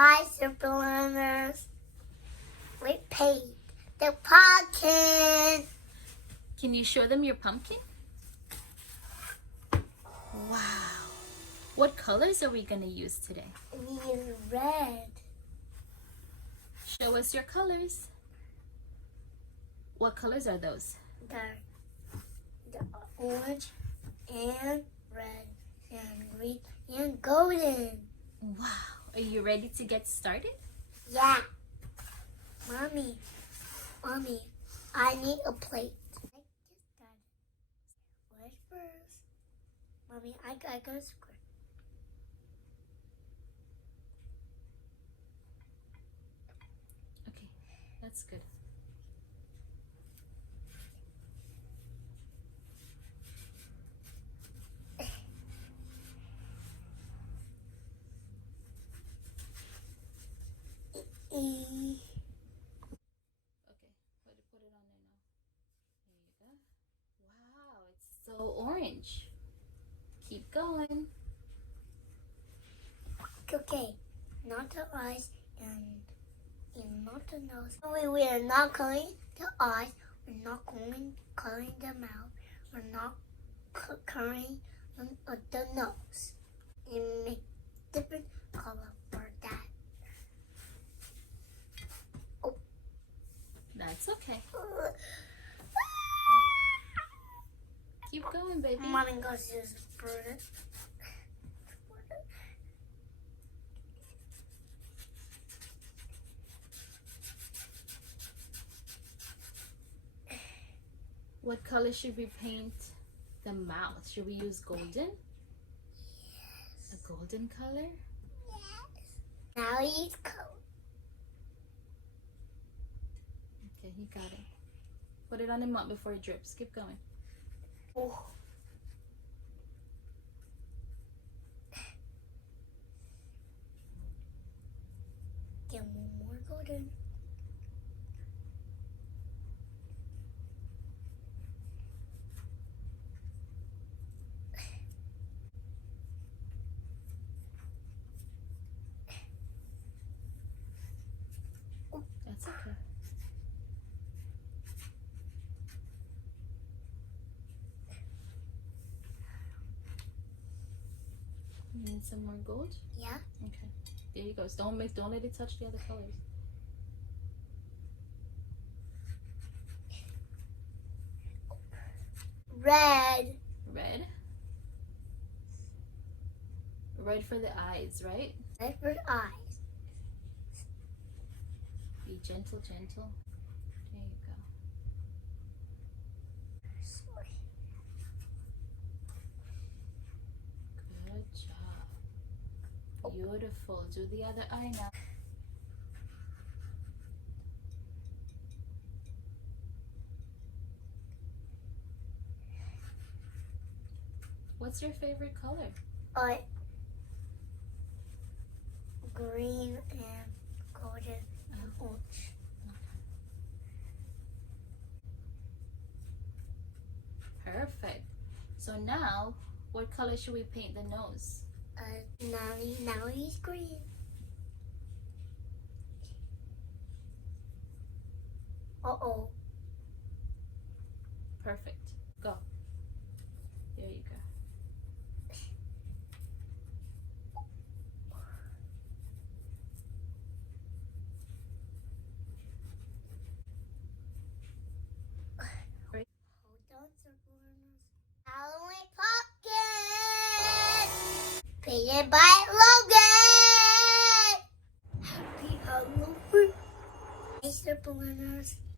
Hi, super learners. We paint the pumpkin. Can you show them your pumpkin? Wow. What colors are we going to use today? We use red. Show us your colors. What colors are those? The orange and red and green and golden. Wow. Are you ready to get started? Yeah. Mommy, I need a plate. What first? Mommy, I got a square. Okay, that's good. Okay, put it on there now. There you go. Wow, it's so orange. Keep going. Okay, not the eyes and not the nose. We are not coloring the eyes. We're not coloring the mouth. We're not coloring the nose. And make different color for that. Oh. That's okay. Keep going, baby. Mommy goes use the burden. What color should we paint the mouth? Should we use golden? Yes. A golden color? Yes. Now he's cold. Okay, you got it. Put it on the mop before it drips. Keep going. Oh. Get one more golden. That's okay. You need some more gold? Yeah. Okay. There you go. Don't let it touch the other colors. Red. Red. Red for the eyes, right? Red for eyes. Be gentle, gentle. There you go. Sorry. Good job. Beautiful. Do the other eye now. What's your favorite color? Green and golden and orange. Perfect. So now, what color should we paint the nose? Now he's green. Uh-oh. Perfect. Go. There you go. Right. Hold on, circle learners. Halloween pumpkin! Painted by Logan! Happy Halloween! Hey, circle learners.